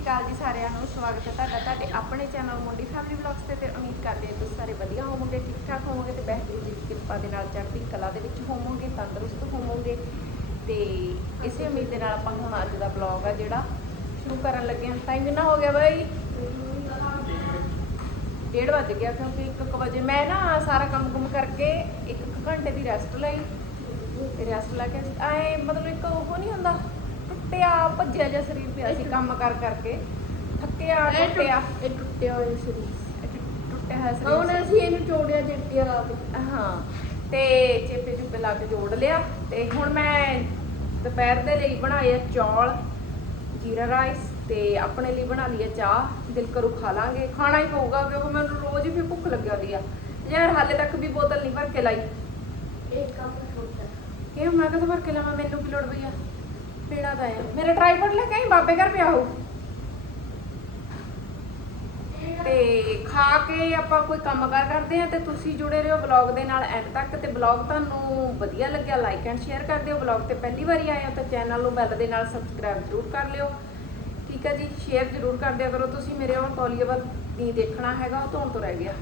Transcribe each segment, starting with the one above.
ਅਕਾਲ ਜੀ ਸਾਰਿਆਂ ਨੂੰ ਸਵਾਗਤ ਹੈ ਤੁਹਾਡਾ। ਤੁਹਾਡੇ ਆਪਣੇ ਚੈਨਲ ਮੁੰਡੀ ਫੈਮਿਲੀ ਵਲੌਗਸ ਤੇ ਤੇ ਉਮੀਦ ਕਰਦੇ ਹਾਂ ਤੁਸੀਂ ਸਾਰੇ ਵਧੀਆ ਹੋਵੋਗੇ ਠੀਕ ਠਾਕ ਹੋਵੋਗੇ ਤੇ ਬਹਿਤਰੀਨ ਦੀ ਕਿਰਪਾ ਦੇ ਨਾਲ ਚੜ੍ਹਦੀ ਕਲਾ ਦੇ ਵਿੱਚ ਹੋਵੋਗੇ, ਤੰਦਰੁਸਤ ਹੋਵੋਗੇ। ਤੇ ਇਸੇ ਉਮੀਦ ਦੇ ਨਾਲ ਆਪਾਂ ਹੁਣ ਅੱਜ ਦਾ ਵਲੌਗ ਆ ਜਿਹੜਾ ਸ਼ੁਰੂ ਕਰਨ ਲੱਗੇ ਹਾਂ। ਟਾਈਮ ਕਿੰਨਾ ਹੋ ਗਿਆ ਬਾਈ? ਡੇਢ ਵੱਜ ਗਿਆ ਕਿਉਂਕਿ 1 ਵਜੇ ਮੈਂ ਨਾ ਸਾਰਾ ਕੰਮ ਕੁਮ ਕਰਕੇ 1 ਘੰਟੇ ਦੀ ਰੈਸਟ ਲਈ ਰੈਸਟ ਲੈ ਕੇ ਐ ਮਤਲਬ ਇੱਕ ਉਹ ਨਹੀਂ ਹੁੰਦਾ? ਟੁੱਟਿਆ ਭੱਜਿਆ ਜਿਹਾ ਸਰੀਰ ਪਿਆ ਸੀ ਕੰਮ ਕਰ ਕਰਕੇ। ਥੱਕਿਆ ਇਹ ਟੁੱਟਿਆ। ਟੁੱਟ- ਇਹ ਟੁੱਟਿਆ ਹੋਇਆ ਸਰੀਰ। ਟੁੱਟਿਆ ਹੋਇਆ ਹੁਣ ਸਰੀਰ ਅਸੀਂ ਇਹਨੂੰ ਜੋੜਿਆ ਚਿੱਟੀਆਂ ਲਾ ਕੇ। ਹਾਂ ਤੇ ਚੇਪੇ ਚੁੱਪੇ ਲਾ ਕੇ ਜੋੜ ਲਿਆ। ਤੇ ਹੁਣ ਮੈਂ ਦੁਪਹਿਰ ਦੇ ਲਈ ਬਣਾਏ ਆ ਚੌਲ ਜੀਰਾ ਰਾਈਸ ਤੇ ਆਪਣੇ ਲਈ ਬਣਾ ਲਈ ਆ ਚਾਹ। ਦਿਲ ਕਰੂ ਖਾ ਲਾਂਗੇ। ਖਾਣਾ ਹੀ ਪਊਗਾ ਕਿਉਂਕਿ ਮੈਨੂੰ ਰੋਜ਼ ਹੀ ਫਿਰ ਭੁੱਖ ਲੱਗ ਆ। ਯਾਰ ਹਾਲੇ ਤੱਕ ਵੀ ਬੋਤਲ ਨਹੀਂ ਭਰ ਕੇ ਲਾਈ। ਇਹ ਕੰਮ ਛੋਟਾ ਕਿ ਮੈਂ ਕਦੋਂ ਭਰ ਕੇ ਲਾਵਾਂ ਮੈਨੂੰ ਕੀ ਲੋੜ ਪਈ ਆ? ਪੀਣਾ ਤਾਂ ਆ ਮੇਰਾ ਟ੍ਰਾਈਪੋਡ ਲੈ ਕੇ ਆਈ, ਬਾਬੇ ਘਰ ਪਿਆ ਹੋ ਤੇ ਖਾ ਕੇ ਆਪਾਂ ਕੋਈ ਕੰਮ ਕਾਰ ਕਰਦੇ ਆ ਤੇ ਤੁਸੀਂ ਜੁੜੇ ਰਹੋ ਵਲੌਗ ਦੇ ਨਾਲ ਐਂਡ ਤੱਕ ਤੇ ਵਲੌਗ ਤੁਹਾਨੂੰ ਵਧੀਆ ਲੱਗਿਆ ਲਾਈਕ ਐਂਡ ਸ਼ੇਅਰ ਕਰ ਦਿਓ। ਵਲੌਗ ਤੇ ਪਹਿਲੀ ਵਾਰੀ ਆਏ ਹੋ ਤਾਂ ਚੈਨਲ ਨੂੰ ਬੈਲ ਦੇ ਨਾਲ ਸਬਸਕ੍ਰਾਈਬ ਜ਼ਰੂਰ ਕਰ ਲਿਓ। ਠੀਕ ਹੈ ਜੀ ਸ਼ੇਅਰ ਜ਼ਰੂਰ ਕਰ ਦਿਆ ਕਰੋ। ਤੁਸੀਂ ਮੇਰੇ ਉਹ ਤੌਲੀਏ ਵੱਲ ਨਹੀਂ ਦੇਖਣਾ ਹੈਗਾ, ਉਹ ਧੋਣ ਤੋਂ ਰਹਿ ਗਿਆ।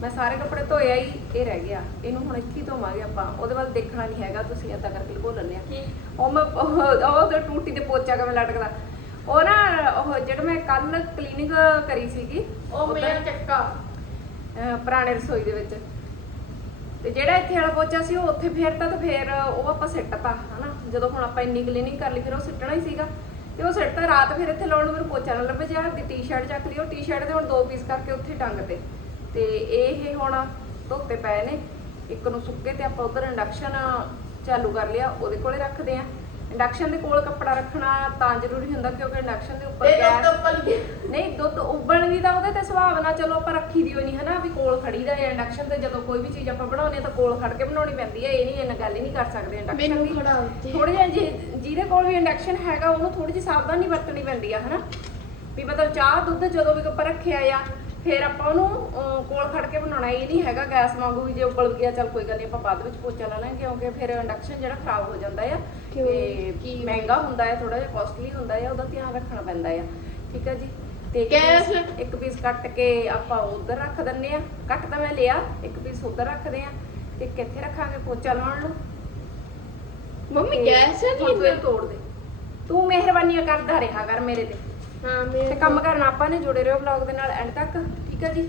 ਮੈਂ ਸਾਰੇ ਕੱਪੜੇ ਧੋਏ ਆ ਹੀ ਇਹ ਰਹਿ ਗਿਆ। ਇਹਨੂੰ ਹੁਣ ਇੱਥੇ ਹੀ ਧੋਵਾਂਗੇ ਆਪਾਂ। ਉਹਦੇ ਵੱਲ ਦੇਖਣਾ ਨਹੀਂ ਹੈਗਾ ਤੁਸੀਂ ਏਦਾਂ ਕਰਕੇ ਲਗੋ ਲੈਂਦੇ ਆ। ਉਹ ਮੈਂ ਉਹ ਉਹ ਤੇ ਟੂਟੀ ਤੇ ਪੋਚਾ ਕਿਵੇਂ ਲਟਕਦਾ। ਉਹ ਨਾ ਉਹ ਜਿਹੜਾ ਮੈਂ ਕੱਲ ਕਲੀਨਿੰਗ ਕਰੀ ਸੀਗੀ ਉਹ ਮੇਰਾ ਚੱਕਾ। ਅਹ ਪੁਰਾਣੇ ਰਸੋਈ ਦੇ ਵਿੱਚ। ਤੇ ਜਿਹੜਾ ਇੱਥੇ ਵਾਲਾ ਪੋਚਾ ਸੀ ਉਹ ਉੱਥੇ ਫੇਰਤਾ ਤੇ ਫੇਰ ਉਹ ਆਪਾਂ ਸਿੱਟਤਾ ਹਨਾ? ਜਦੋਂ ਹੁਣ ਆਪਾਂ ਇੰਨੀ ਕਲੀਨਿੰਗ ਕਰ ਲਈ ਫਿਰ ਉਹ ਸਿੱਟਣਾ ਹੀ ਸੀਗਾ। ਤੇ ਉਹ ਸਿੱਟਤਾ ਰਾਤ ਫਿਰ ਇੱਥੇ ਲਾਉਣ ਨੂੰ ਮੈਨੂੰ ਪੋਚਾ ਨਾ ਲੱਭੇ ਜਿਆ ਦੀ ਟੀ-ਸ਼ਰਟ ਚੱਕ ਲਈ ਉਹ ਟੀ-ਸ਼ਰਟ ਦੇ ਹੁਣ ਦੋ ਪੀਸ ਕਰਕੇ ਉੱਥੇ ਟੰਗ ਤੇ। ਤੇ ਇਹ ਹੁਣ ਧੋਤੇ ਪਏ ਨੇ। ਇੱਕ ਨੂੰ ਸੁੱਕੇ ਤੇ ਆਪਾਂ ਉਧਰ ਇੰਡਕਸ਼ਨ ਚਾਲੂ ਕਰ ਲਿਆ ਉਹਦੇ ਕੋਲੇ ਰੱਖਦੇ ਆ ਇੰਡਕਸ਼ਨ ਦੇ ਕੋਲ ਕੱਪੜਾ ਰੱਖਣਾ ਤਾਂ ਜ਼ਰੂਰੀ ਹੁੰਦਾ ਕਿਉਂਕਿ ਇੰਡਕਸ਼ਨ ਦੇ ਉੱਪਰ ਗੈਸ ਨਹੀਂ ਦੁੱਧ ਉਬਲਣ ਦੀ ਤਾਂ ਉਹਦੇ ਤੇ ਸੁਭਾਵ ਨਾਲ ਚਲੋ ਆਪਾਂ ਰੱਖੀ ਦੀ ਹੋਈ ਨਹੀਂ ਹਨਾ ਵੀ ਕੋਲ ਖੜੀ ਦਾ ਹੈ। ਇੰਡਕਸ਼ਨ ਤੇ ਜਦੋਂ ਕੋਈ ਵੀ ਚੀਜ਼ ਆਪਾਂ ਬਣਾਉਂਦੇ ਆ ਤਾਂ ਕੋਲ ਖੜ ਕੇ ਬਣਾਉਣੀ ਪੈਂਦੀ ਹੈ। ਇਹ ਨਹੀਂ ਇਹਨਾਂ ਗੱਲ ਹੀ ਨਹੀਂ ਕਰ ਸਕਦੇ ਇੰਡਕਸ਼ਨ ਦੀ। ਥੋੜੀ ਜਿਹੀ ਜਿਹੀ- ਜਿਹਦੇ ਕੋਲ ਵੀ ਇੰਡਕਸ਼ਨ ਹੈਗਾ ਉਹਨੂੰ ਥੋੜੀ ਜਿਹੀ ਸਾਵਧਾਨੀ ਵਰਤਣੀ ਪੈਂਦੀ ਆ ਹਨਾ। ਵੀ ਮਤਲਬ ਚਾਹ ਦੁੱਧ ਜਦੋਂ ਵੀ ਆਪਾਂ ਰੱਖਿਆ ਆ ਫਿਰ ਆਪਾਂ ਉਹਨੂੰ ਅਹ, ਕੋਲ ਖੜ ਕੇ ਬਣਾਉਣਾ ਇਹ ਨਹੀਂ ਹੈਗਾ ਗੈਸ ਵਾਂਗੂ ਵੀ ਜੇ ਉਬਲ ਗਿਆ ਚੱਲ ਕੋਈ ਗੱਲ ਨਹੀਂ ਆਪਾਂ ਬਾਅਦ ਵਿੱਚ ਪੋਚਾ ਲਾ ਲਾਂਗੇ ਕਿਉਂਕਿ ਫਿਰ ਇੰਡਕਸ਼ਨ ਜਿਹੜਾ ਖਰਾਬ ਹੋ ਜਾਂਦਾ ਆ ਕਿਉਂ? ਤੇ ਕੀ? ਮਹਿੰਗਾ ਹੁੰਦਾ ਹੈ ਥੋੜਾ ਜਿਹਾ ਕਾਸਟਲੀ ਹੁੰਦਾ ਹੈ ਉਹਦਾ ਧਿਆਨ ਰੱਖਣਾ ਪੈਂਦਾ ਆ ਠੀਕ ਹੈ ਜੀ ਤੇ ਗੈਸ? ਇੱਕ ਪੀਸ ਕੱਟ ਕੇ ਆਪਾਂ ਉਧਰ ਰੱਖ ਦਿੰਨੇ ਆ ਕੱਟ ਤਾਂ ਮੈਂ ਲਿਆ ਇੱਕ ਪੀਸ ਉਧਰ ਰੱਖਦੇ ਆ ਤੇ ਕਿੱਥੇ ਰੱਖਾਂਗੇ ਪੋਚਾ ਲਾਉਣ ਨੂੰ ਮੰਮੀ ਗੈਸ ਹੈ ਹੁਣ ਤੂੰ ਇਹ ਤੋੜ ਦੇ ਤੂੰ ਮਿਹਰਬਾਨੀਆਂ ਕਰਦਾ ਰਿਹਾ ਕਰ ਮੇਰੇ ਤੇ ਤੇ ਕੰਮ ਕਰਨਾ ਆਪਾਂ ਨੇ ਜੁੜੇ ਰਹੋ ਵਲੌਗ ਦੇ ਨਾਲ ਐਂਡ ਤੱਕ ਠੀਕ ਹੈ ਜੀ?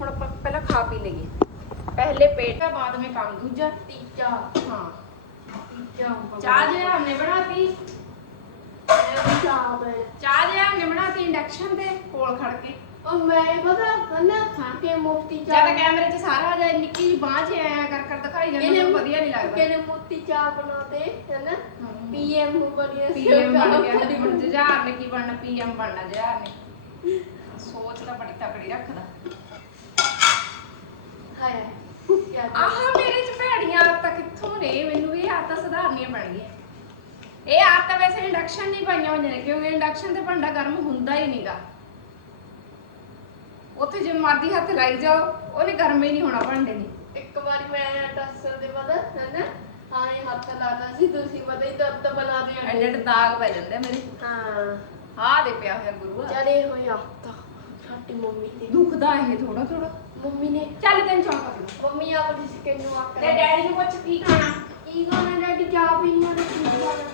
ਹੁਣ ਆਪਾਂ ਪਹਿਲਾਂ ਖਾ ਪੀ ਲਈਏ। ਪਹਿਲੇ ਪੇਟ ਦਾ ਬਾਅਦ ਵਿੱਚ ਕੰਮ ਦੂਜਾ ਤੀਜਾ ਹਾਂ। ਤੀਜਾ ਚਾਹ ਜੇ ਹਮਨੇ ਬਣਾਤੀ। ਚਾਹ ਜੇ ਹਮਨੇ ਬਣਾਤੀ ਇੰਡਕਸ਼ਨ ਤੇ ਕੋਲ ਖੜ ਕੇ। ਉਹ ਮੈਂ ਪਤਾ ਕੰਨਾ ਖਾ ਕੇ ਮੁਫਤੀ ਚਾਹ ਜਦ ਕੈਮਰੇ 'ਚ ਸਾਰਾ ਜਾ ਨਿੱਕੀ ਜੀ ਬਾਹ 'ਚ ਆਇਆ ਕਰ ਕਰ ਦਿਖਾਈ ਜਾਂਦਾ ਵਧੀਆ ਨਹੀਂ ਲੱਗਦਾ। ਕਿਨੇ ਮੁਫਤੀ ਚਾਹ ਬਣਾਤੇ ਹੈ। ਨਾ ਪੀਐਮ ਹੋ ਬਣੀ ਪੀਐਮ ਬਣ ਗਿਆ ਹੁਣ ਜੁਝਾਰ ਨੇ ਕੀ ਬਣਨਾ ਪੀਐਮ ਬਣਨਾ ਜੁਝਾਰ ਨੇ। ਸੋਚ ਤਾਂ ਬੜੀ ਤਕੜੀ ਰੱਖਦਾ। ਹਾਏ ਆਹ ਮੇਰੇ 'ਚ ਭੈੜੀਆਂ ਆਦਤਾਂ ਕਿੱਥੋਂ ਨੇ? ਮੈਨੂੰ ਇਹ ਆਦਤਾਂ ਸੁਧਾਰਨੀਆਂ ਪੈਣਗੀਆਂ। ਇਹ ਆਦਤਾਂ ਵੈਸੇ ਇੰਡਕਸ਼ਨ ਨਹੀਂ ਪਾਈਆਂ ਹੋਈਆਂ ਨੇ ਕਿਉਂਕਿ ਇੰਡਕਸ਼ਨ ਤੇ ਭਾਂਡਾ ਗਰਮ ਹੁੰਦਾ ਹੀ ਨਹੀਂਗਾ। ਉੱਥੇ ਜੇ ਮਰਦੀ ਹੱਥ ਲਾਈ ਜਾਓ ਉਹਨੇ ਗਰਮ ਹੀ ਨਹੀਂ ਹੋਣਾ ਭਾਂਡੇ ਨੇ ਇੱਕ ਵਾਰੀ ਮੈਂ ਟੱਸਰ ਦੇ ਪਤਾ ਹਨਾ ਹੱਥ ਲਾਣਾ ਸੀ ਤੁਸੀਂ ਪਤਾ ਹੀ ਦਰਦ ਬਣਾ ਦੇ ਐਡੇ ਐਡੇ ਦਾਗ ਪੈ ਜਾਂਦੇ ਆ ਮੇਰੇ। ਹਾਂ। ਆਹ ਦੇ ਪਿਆ ਹੋਇਆ ਗੁਰੂਆ ਚਲੇ ਹੋਇਆ ਤਾਂ ਸਾਡੀ ਮੰਮੀ ਤੇ ਦੁਖਦਾ ਇਹ ਥੋੜਾ ਥੋੜਾ ਮੰਮੀ ਨੇ ਚੱਲ ਤੈਨੂੰ ਚਾਹ ਕਰ ਲਓ ਮੰਮੀ ਆਪਣੀ ਸਕਿਨ ਨੂੰ ਆਕਰ ਤੇ ਡੈਡੀ ਨੂੰ ਪੁੱਛ ਕੀ ਖਾਣਾ? ਕੀ ਗਾਣਾ ਡੈਡੀ? ਚਾਹ ਪੀਣੀ ਵਾਲੇ ਕੀ ਗਾਣਾ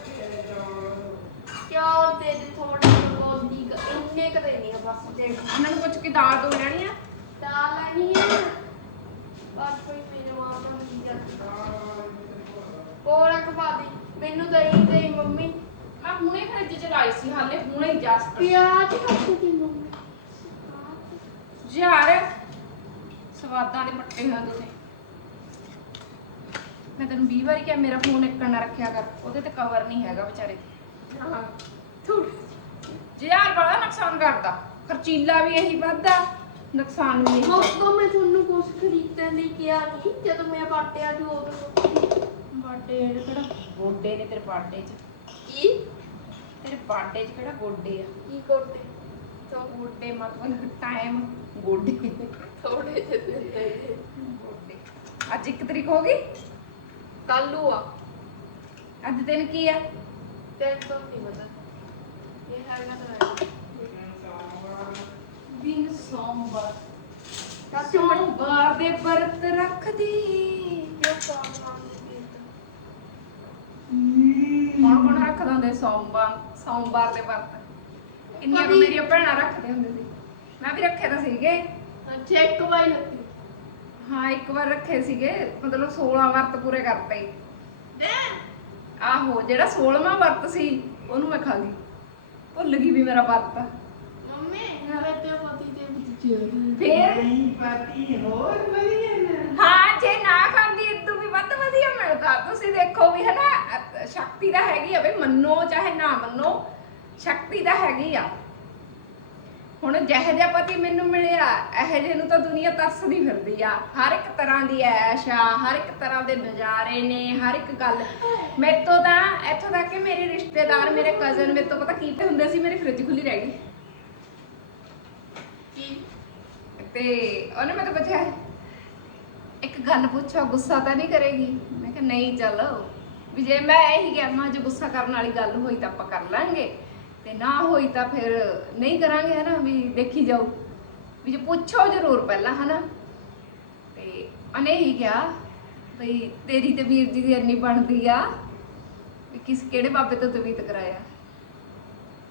ਕਿਆ ਦੇ ਦੇ ਥੋੜਾ ਬਹੁਤ ਦੀ ਇੰਨੇ ਕਦੇ ਨਹੀਂ ਆ ਬਸ। ਤੇ ਉਹਨਾਂ ਨੂੰ ਪੁੱਛ ਕੇ ਦਾਲ ਦੋ ਲੈਣੀ ਆ? ਦਾਲ ਲੈਣੀ ਹੈ ਬਸ ਕੋਈ ਮੇਰੇ ਮਾਂ ਦਾ ਨਹੀਂ ਜਾਂਦਾ ਕੋਲ ਖਵਾ ਦੀ। ਮੈਨੂੰ ਦਹੀਂ ਦੇ ਮੰਮੀ। ਮੈਂ ਹੁਣੇ ਫ੍ਰਿਜ ਚ ਲਾਈ ਸੀ ਹਾਲੇ ਹੁਣੇ ਜਸਟ ਪਿਆਜ਼ ਕੱਟ ਦੀ ਮੰਮੀ। ਯਾਰ ਸਵਾਦਾਂ ਦੇ ਪੱਟੇ ਹੋਏ ਤੁਸੀਂ ਮੈਂ ਤੈਨੂੰ 20 ਵਾਰੀ ਕਿਹਾ ਮੇਰਾ ਫੋਨ ਇੱਕ ਨਾ ਰੱਖਿਆ ਕਰ। ਉਹਦੇ ਤੇ ਕਵਰ ਨਹੀਂ ਹੈਗਾ ਵਿਚਾਰੇ ਹਾਂ ਯਾਰ ਬੜਾ ਨੁਕਸਾਨ ਕਰਦਾ। ਖਰਚੀਲਾ ਵੀ ਇਹੀ ਵੱਧਦਾ ਨੁਕਸਾਨ ਵੀ ਇਹੀ ਮੈਂ ਤੁਹਾਨੂੰ ਕੁਝ ਖਰੀਦਣ ਲਈ ਕਿਹਾ ਨਹੀਂ ਜਦੋਂ ਮੈਂ ਬਾਟਿਆ ਸੀ ਉਦੋਂ। ਬਾਡੇ ਕਿਹੜਾ? ਗੋਡੇ ਨੇ ਤੇਰੇ ਬਾਡੇ 'ਚ। ਕੀ? ਤੇਰੇ ਬਾਡੇ 'ਚ ਕਿਹੜਾ ਗੋਡੇ ਆ? ਕੀ ਕਰਦੇ ਤਾਂ ਗੋਡੇ ਮਤਲਬ ਟਾਈਮ ਗੋਡੇ। ਥੋੜੇ ਜਿਹੇ ਦਿੰਦੇ ਗੋਡੇ। ਅੱਜ ਇੱਕ ਤਰੀਕ ਹੋ ਗਈ? ਕੱਲੂ ਆ। ਅੱਜ ਦਿਨ ਕੀ ਆ? ਤੇ ਤੋਂ ਨਹੀਂ ਪਤਾ। ਇਹ ਹੈ ਸੋਮਵਾਰ। ਚਾਚੂ ਮੈਂ ਸੋਮਵਾਰ ਦੇ ਵਰਤ ਰੱਖਦੀ। ਫੋਨ ਮੰਗਦੀ ਕੌਣ ਕੌਣ ਰੱਖਦਾ ਹੁੰਦੇ ਸੋਮਵਾਰ ਸੋਮਵਾਰ ਦੇ ਵਰਤ। ਇੰਨੀਆਂ ਕੁ ਮੇਰੀਆਂ ਭੈਣਾਂ ਰੱਖਦੇ ਹੁੰਦੇ ਸੀ। ਮੈਂ ਵੀ ਰੱਖੇ ਤਾਂ ਸੀਗੇ। ਅੱਛਾ ਇੱਕ ਵਾਰ ਹਾਂ ਇੱਕ ਵਾਰ ਰੱਖੇ ਸੀਗੇ। ਮਤਲਬ 16 ਵਰਤ ਪੂਰੇ ਕਰਤੇ। ਆਹੋ ਜਿਹੜਾ 16ਵਾਂ ਵਰਤ ਸੀ ਉਹਨੂੰ ਮੈਂ ਖਾ ਗਈ। ਭੁੱਲ ਗਈ ਵੀ ਮੇਰਾ ਵਰਤ। ਆ। ਮੰਮੀ ਮੈਂ ਤੇ ਪਤੀ ਦੇ ਵਿੱਚ ਫੇਰ? ਪਤੀ ਹੋਰ ਵਧੀਆ ਨਾ ਹਾਂ ਜੇ ਨਾ ਖਾਂਦੀ ਇਦੋਂ ਵੀ ਵੱਧ ਵਧੀਆ ਮਿਲਦਾ। ਤੁਸੀਂ ਦੇਖੋ ਵੀ ਹਨਾ ਸ਼ਕਤੀ ਤਾਂ ਹੈਗੀ ਆ ਬਈ ਮੰਨੋ ਚਾਹੇ ਨਾ ਮੰਨੋ ਸ਼ਕਤੀ ਤਾਂ ਹੈਗੀ ਆ। ਹੁਣ ਜਿਹੋ ਜਿਹਾ ਪਤੀ ਮੈਨੂੰ ਮਿਲਿਆ ਇਹੋ ਜਿਹੇ ਨੂੰ ਤਾਂ ਦੁਨੀਆ ਤਰਸਦੀ ਫਿਰਦੀ ਆ। ਹਰ ਇੱਕ ਤਰ੍ਹਾਂ ਦੀ ਐਸ਼ ਆ ਹਰ ਇੱਕ ਤਰ੍ਹਾਂ ਦੇ ਨਜ਼ਾਰੇ ਨੇ ਹਰ ਇੱਕ ਗੱਲ। ਮੇਰੇ ਤੋਂ ਤਾਂ ਇੱਥੋਂ ਤੱਕ ਕਿ ਮੇਰੇ ਰਿਸ਼ਤੇਦਾਰ ਮੇਰੇ ਕਜ਼ਨ ਮੇਰੇ ਤੋਂ ਪਤਾ ਕੀ ਹੁੰਦੇ ਸੀ ਮੇਰੀ ਫ੍ਰਿਜ ਖੁੱਲੀ ਰਹਿ ਗਈ। ਕੀ? ਤੇ ਉਹਨੇ ਮੈਨੂੰ ਪੁੱਛਿਆ ਗੱਲ ਪੁੱਛੋ, ਗੁੱਸਾ ਤਾਂ ਨਹੀਂ ਕਰੇਗੀ? ਮੈਂ ਕਿਹਾ, ਨਹੀਂ, ਚੱਲ। ਵੀ ਜੇ ਮੈਂ ਇਹੀ ਕਿਹਾ, ਮੈਂ ਜੇ ਗੁੱਸਾ ਕਰਨ ਵਾਲੀ ਗੱਲ ਹੋਈ ਤਾਂ ਆਪਾਂ ਕਰ ਲਾਂਗੇ। ਤੇ ਨਾ ਹੋਈ ਤਾਂ ਫਿਰ ਨਹੀਂ ਕਰਾਂਗੇ, ਹਨਾ? ਵੀ ਦੇਖੀ ਜਾਓ ਵੀ ਜੇ ਪੁੱਛੋ ਜ਼ਰੂਰ ਪਹਿਲਾਂ, ਹਨਾ? ਤੇ ਉਹਨੇ ਹੀ ਕਿਹਾ, ਬਈ ਤੇਰੀ ਤੇ ਵੀਰ ਜੀ ਦੀ ਇੰਨੀ ਬਣਦੀ ਆ, ਵੀ ਕਿਸ ਕਿਹੜੇ ਬਾਬੇ ਤੋਂ ਤਵੀਤ ਕਰਾਇਆ?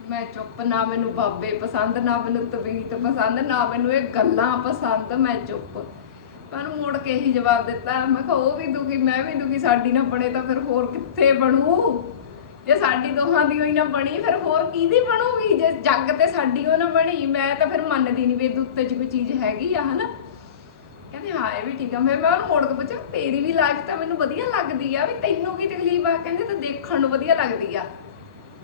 ਮੈਂ ਚੁੱਪ, ਨਾ ਮੈਨੂੰ ਬਾਬੇ ਪਸੰਦ, ਨਾ ਮੈਨੂੰ ਤਵੀਤ ਪਸੰਦ, ਨਾ ਮੈਨੂੰ ਇਹ ਗੱਲਾਂ ਪਸੰਦ, ਮੈਂ ਚੁੱਪ। ਪਰ ਉਹਨੂੰ ਮੁੜ ਕੇ ਇਹੀ ਜਵਾਬ ਦਿੱਤਾ। ਮੈਂ ਕਿਹਾ ਉਹ ਵੀ ਦੁਖੀ, ਮੈਂ ਵੀ ਦੁਖੀ, ਸਾਡੀ ਨਾ ਬਣੇ ਤਾਂ ਫਿਰ ਹੋਰ ਕਿੱਥੇ ਬਣੂ? ਜੇ ਸਾਡੀ ਦੋਹਾਂ ਦੀ ਹੋਈ ਨਾ ਬਣੀ, ਫਿਰ ਹੋਰ ਕਿਹਦੀ ਬਣੂਗੀ? ਜੇ ਜੱਗ ਤੇ ਸਾਡੀ ਉਹ ਨਾ ਬਣੀ, ਮੈਂ ਤਾਂ ਫਿਰ ਮੰਨਦੀ ਨਹੀਂ ਵੀ ਇਹਦੇ ਉੱਤੇ ਚ ਕੋਈ ਚੀਜ਼ ਹੈਗੀ ਆ, ਹਨਾ? ਕਹਿੰਦੇ, ਹਾਂ, ਇਹ ਵੀ ਠੀਕ ਆ। ਮੈਂ ਮੈਂ ਉਹਨੂੰ ਮੋੜ ਕੇ ਪੁੱਛਿਆ, ਤੇਰੀ ਵੀ ਲਾਈਫ ਤਾਂ ਮੈਨੂੰ ਵਧੀਆ ਲੱਗਦੀ ਆ। ਵੀ ਤੈਨੂੰ ਕੀ ਤਕਲੀਫ ਆ? ਕਹਿੰਦੇ ਤਾਂ ਦੇਖਣ ਨੂੰ ਵਧੀਆ ਲੱਗਦੀ ਆ।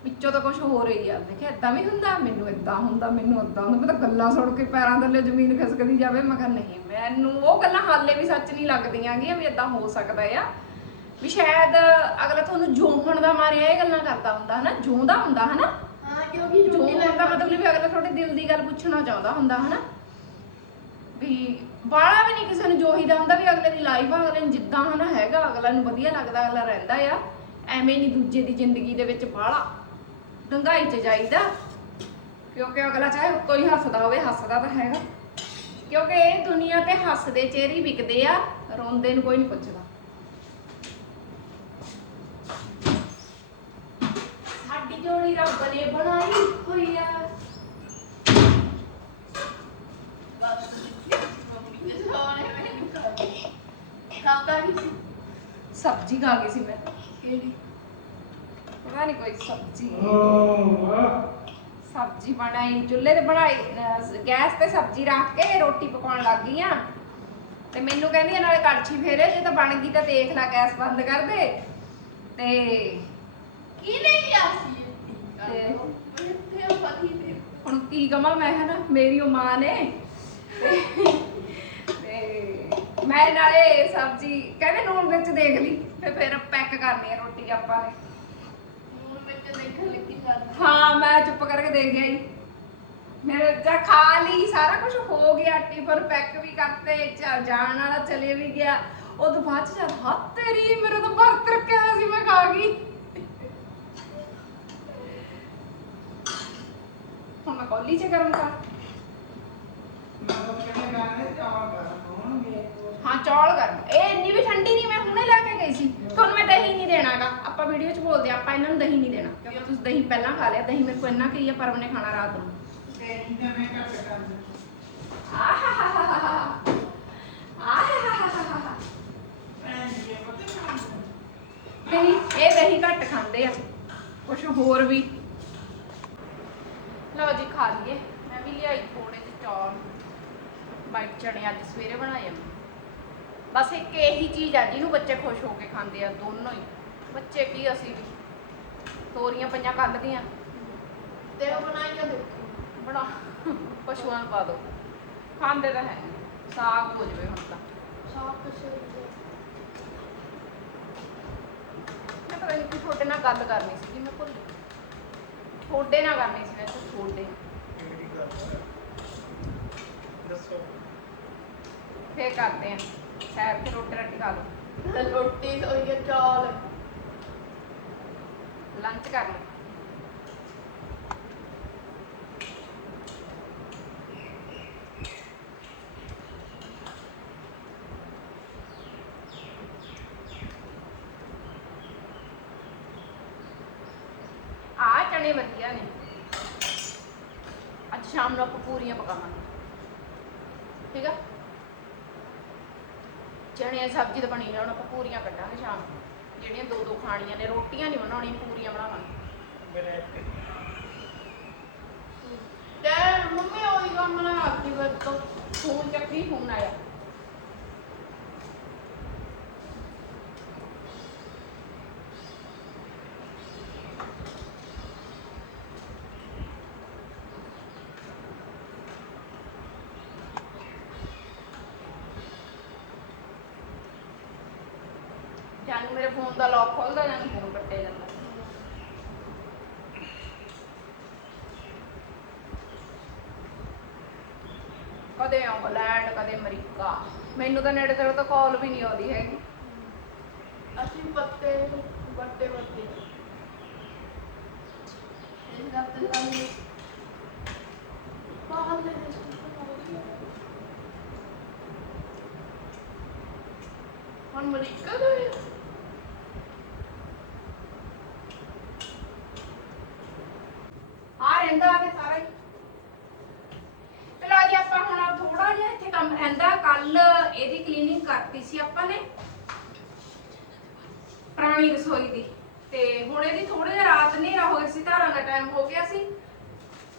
ਵਿੱਚੋਂ ਤਾਂ ਕੁਝ ਹੋ ਰਹੀ ਆ ਕਿਹਾ ਇਦਾਂ ਵੀ ਹੁੰਦਾ ਮੈਨੂੰ ਇਦਾਂ ਹੁੰਦਾ ਮੈਨੂੰ ਇਦਾਂ ਹੁੰਦਾ। ਮੈਂ ਤਾਂ ਗੱਲਾਂ ਸੁਣ ਕੇ ਪੈਰਾਂ ਥੱਲੇ ਜ਼ਮੀਨ ਖਿਸਕਦੀ ਜਾਵੇ ਮੈਂ ਕਿਹਾ ਨਹੀਂ ਮੈਨੂੰ ਉਹ ਗੱਲਾਂ ਹਾਲੇ ਵੀ ਸੱਚ ਨਹੀਂ ਲੱਗਦੀਆਂ ਗੀਆਂ ਵੀ ਇਦਾਂ ਹੋ ਸਕਦਾ ਆ। ਵੀ ਸ਼ਾਇਦ ਅਗਲਾ ਤੁਹਾਨੂੰ ਜੋਹਣ ਦਾ ਮਾਰਿਆ ਇਹ ਗੱਲਾਂ ਕਰਦਾ ਹੁੰਦਾ ਹਨਾ? ਜੋਂਦਾ ਹੁੰਦਾ ਹਨਾ? ਹਾਂ ਕਿਉਂਕਿ ਜੋਹਣ ਦਾ ਮਤਲਬ ਵੀ ਅਗਲਾ ਤੁਹਾਡੇ ਦਿਲ ਦੀ ਗੱਲ ਪੁੱਛਣਾ ਚਾਹੁੰਦਾ ਹੁੰਦਾ ਹਨਾ? ਵੀ ਬਾਲਾ ਵੀ ਨਹੀਂ ਕਿਸੇ ਨੂੰ ਜੋਹੀਦਾ ਹੁੰਦਾ ਵੀ ਅਗਲੇ ਦੀ ਲਾਈਫ ਆ ਅਗਲੇ ਨੂੰ ਜਿੱਦਾਂ ਹਨਾ ਹੈਗਾ ਅਗਲਾ ਨੂੰ ਵਧੀਆ ਲੱਗਦਾ ਅਗਲਾ ਰਹਿੰਦਾ ਆ। ਐਵੇਂ ਨਹੀਂ ਦੂਜੇ ਦੀ ਜ਼ਿੰਦਗੀ ਦੇ ਵਿੱਚ ਬਾਲਾ ਡੰਗਾਈ ਚ ਜਾਈਦਾ। ਕਿਉਂਕਿ ਅਗਲਾ ਚਾਹੇ ਉੱਤੋਂ ਹੀ ਹੱਸਦਾ ਹੋਵੇ ਹੱਸਦਾ ਤਾਂ ਹੈਗਾ। ਕਿਉਂਕਿ ਇਹ ਦੁਨੀਆ ਤੇ ਹੱਸਦੇ ਚਿਹਰੇ ਹੀ ਵਿਕਦੇ ਆ ਰੋਂਦੇ ਨੂੰ ਕੋਈ ਨਹੀਂ ਪੁੱਛਦਾ। ਸਾਡੀ ਜੋੜੀ ਰੱਬ ਨੇ ਬਣਾਈ ਹੋਈ ਆ। ਸਬਜ਼ੀ ਖਾ ਗਈ ਸੀ ਮੈਂ। ਕਿਹੜੀ? ਪਤਾ ਨਹੀਂ ਕੋਈ ਸਬਜ਼ੀ। ਓ ਵਾਹ ਸਬਜ਼ੀ ਬਣਾਈ ਚੁੱਲ੍ਹੇ ਤੇ ਬਣਾਈ ਅਹ ਗੈਸ ਤੇ ਸਬਜ਼ੀ ਰੱਖ ਕੇ ਰੋਟੀ ਪਕਾਉਣ ਲੱਗ ਗਈ ਆ ਤੇ ਮੈਨੂੰ ਕਹਿੰਦੀ ਆ ਨਾਲੇ ਕੜਛੀ ਫੇਰੇ ਜੇ ਤਾਂ ਬਣ ਗਈ ਤਾਂ ਦੇਖ ਲੈ ਗੈਸ ਬੰਦ ਕਰ ਦੇ। ਤੇ ਕੀ ਲਈ ਆ ਸੀ ਤੇ- ਤੇ ਪਤੀ ਦੇ ਹੁਣ ਕੀ ਕਵਾਂ ਮੈਂ ਮੇਰੀ ਉਹ ਮਾਂ ਨੇ। ਤੇ ਤੇ ਮੈਂ ਨਾਲੇ ਸਬਜ਼ੀ ਕਹਿੰਦੇ ਨੂਣ ਵਿੱਚ ਦੇਖ ਲਈ ਤੇ ਫਿਰ ਪੈਕ ਕਰਨੀ ਆ ਰੋਟੀ ਆਪਾਂ ਨੇ ਮੂੰਹ ਵਿੱਚ ਦੇਖਣ ਲੱਗੀ ਜਾਂਦਾ ਹਾਂ ਮੈਂ ਚੁੱਪ ਕਰਕੇ ਦੇਖ ਗਿਆ ਹੀ ਮੇਰੇ ਜਾ ਖਾ ਲਈ ਸਾਰਾ ਕੁਝ ਹੋ ਗਿਆ ਟਿਫਨ ਪੈਕ ਵੀ ਕਰਤੇ ਚਾ ਜਾਣ ਵਾਲਾ ਚਲੇ ਵੀ ਗਿਆ। ਉਹ ਤੋਂ ਬਾਅਦ ਚ ਜਦ ਹੱਥ ਤੇਰੀ ਮੇਰਾ ਤਾਂ ਵਰਤ ਰੱਖਿਆ ਹੋਇਆ ਸੀ ਮੈਂ ਖਾ ਗਈ। ਹੁਣ ਮੈਂ ਕੌਲੀ ਚ ਗਰਮ ਕਰ। ਤਾਂ ਹਾਂ ਚੌਲ ਗਰਮ। ਇਹ ਇੰਨੀ ਵੀ ਠੰਡੀ ਨਹੀਂ ਮੈਂ ਹੁਣੇ ਲੈ ਕੇ ਗਈ ਸੀ? ਤੁਹਾਨੂੰ ਮੈਂ ਦਹੀਂ ਨਹੀਂ ਦੇਣਾਗਾ। ਆਪਾਂ ਵੀਡੀਓ 'ਚ ਬੋਲਦੇ ਆ, ਆਪਾਂ ਇਹਨਾਂ ਨੂੰ ਦਹੀਂ ਨਹੀਂ ਦੇਣਾ। ਕਿਉਂਕਿ ਤੁਸੀਂ ਦਹੀਂ ਪਹਿਲਾਂ ਖਾ ਲਿਆ ਦਹੀਂ ਮੇਰੇ ਕੋਲ ਇੰਨਾ ਕੀ ਆ ਪਰਮ ਨੇ ਖਾਣਾ ਰਾਤ ਨੂੰ। ਤੇ ਇਹਨਾਂ ਮੈਂ ਘੱਟ ਕਰ ਆਹਾਹਾਹਾਹਾ। ਆਹਾਹਾਹਾਹਾ। ਭੈਣ ਦਹੀਂ ਇਹ ਦਹੀਂ ਘੱਟ ਖਾਂਦੇ ਆ। ਕੁਝ ਹੋਰ ਵੀ ਲਓ ਜੀ ਖਾ ਲਈਏ ਮੈਂ ਵੀ ਲਿਆਈ ਥੋੜੇ ਜਿਹੇ ਚੌਲ ਵਾਈਟ ਚਣੇ ਅੱਜ ਸਵੇਰੇ ਬਣਾਏ ਆ ਮੈਂ। ਬਸ ਇੱਕ ਇਹੀ ਚੀਜ਼ ਆ ਜਿਹਨੂੰ ਬੱਚੇ ਖੁਸ਼ ਖਾਂਦੇ ਆ ਦੋਨੋਂ ਹੀ। ਬੱਚੇ ਕੀ ਅਸੀਂ ਵੀ। ਤੋਰੀਆਂ ਪਈਆਂ ਕੱਲ ਦੀਆਂ ਤੇ ਉਹ ਬਣਾਈ ਕੇ ਦੇਖੋ ਬਣਾ। ਪਸ਼ੂਆਂ ਨੂੰ ਪਾ ਦੋ। ਖਾਂਦੇ ਤਾਂ ਹੈ ਨੀ। ਸਾਗ ਹੋ ਜਵੇ ਹੁਣ ਤਾਂ। ਸਾਫ਼ ਕੁਛ ਮੈਂ ਪਤਾ ਨਹੀਂ ਕਿ ਤੁਹਾਡੇ ਨਾਲ ਗੱਲ ਕਰਨੀ ਸੀ ਮੈਂ ਭੁੱਲ ਗਈ। ਤੁਹਾਡੇ ਨਾਲ ਕਰਨੀ ਸੀ ਵੈਸੇ ਤੁਹਾਡੇ ਕਿਹੜੀ ਗੱਲ ਦੱਸੋ। ਫੇਰ ਕਰਦੇ ਆ। ਸੈਰ ਤੇ ਰੋਟੀ ਰੱਟੀ ਖਾ ਲਓ। ਤੇ ਰੋਟੀ ਹੈ ਚੌਲ। ਲੰਚ ਕਰ ਆ ਚਣੇ ਵਧੀਆ ਨੇ। ਅੱਜ ਸ਼ਾਮ ਨੂੰ ਆਪਾਂ ਪੂਰੀਆਂ ਪਕਾਵਾਂਗੇ। ਠੀਕ ਆ? ਚਣੇ ਸਬਜ਼ੀ ਤਾਂ ਬਣੀ ਜਾਣ ਆਪਾਂ ਪੂਰੀਆਂ ਕੱਢਾਂਗੇ ਸ਼ਾਮ ਨੂੰ। ਜਿਹੜੀਆਂ ਦੋ ਦੋ ਖਾਣੀਆਂ ਨੇ ਰੋਟੀਆਂ ਨਹੀਂ ਬਣਾਉਣੀਆਂ ਪੂਰੀਆਂ ਬਣਾਵਾਂਗੇ। ਮੇਰੇ ਤੇ ਮੰਮੀ ਉਹੀ ਕੰਮ ਨਾ ਆਖੀ ਵਰਤੋਂ। ਫੋਨ ਚੱਕੀ ਫੋਨ ਆਇਆ। ਜਾਨ ਮੇਰੇ ਫੋਨ ਦਾ ਲੌਕ ਖੋਲਦਾ ਜਾਂ ਫੋਨ ਕੱਟੇ ਜਾਂਦਾ। ਕਦੇ ਇੰਗਲੈਂਡ ਕਦੇ ਅਮਰੀਕਾ। ਮੈਨੂੰ ਤਾਂ ਨੇੜੇ ਤੇੜੇ ਤੋਂ ਕਾਲ ਵੀ ਨਹੀਂ ਆਉਂਦੀ ਹੈਗੀ। ਅਸੀਂ ਪੱਤੇ ਵੱਟੇ ਵੱਟੇ। ਤਾਂ ਬਾਹਰ ਦੇ ਦੇਸ਼ ਤੋਂ ਹੁਣ ਅਮਰੀਕਾ ਗਏ ਆ ਰਹਿੰਦਾ ਤੇ ਸਾਰਾ ਹੀ ਚਲੋ ਅੱਜ ਆਪਾਂ ਹੁਣ ਥੋੜਾ ਜਿਹਾ ਇੱਥੇ ਕੰਮ ਰਹਿੰਦਾ ਕੱਲ ਇਹਦੀ ਕਲੀਨਿੰਗ ਕਰਤੀ ਸੀ ਆਪਾਂ ਨੇ। ਪੁਰਾਣੀ ਰਸੋਈ ਦੀ। ਤੇ ਹੁਣ ਇਹਦੀ ਥੋੜੇ ਜਿਹਾ ਰਾਤ ਹਨੇਰਾ ਹੋ ਗਿਆ ਸੀ, ਧਾਰਾਂ ਦਾ ਟਾਈਮ ਹੋ ਗਿਆ ਸੀ।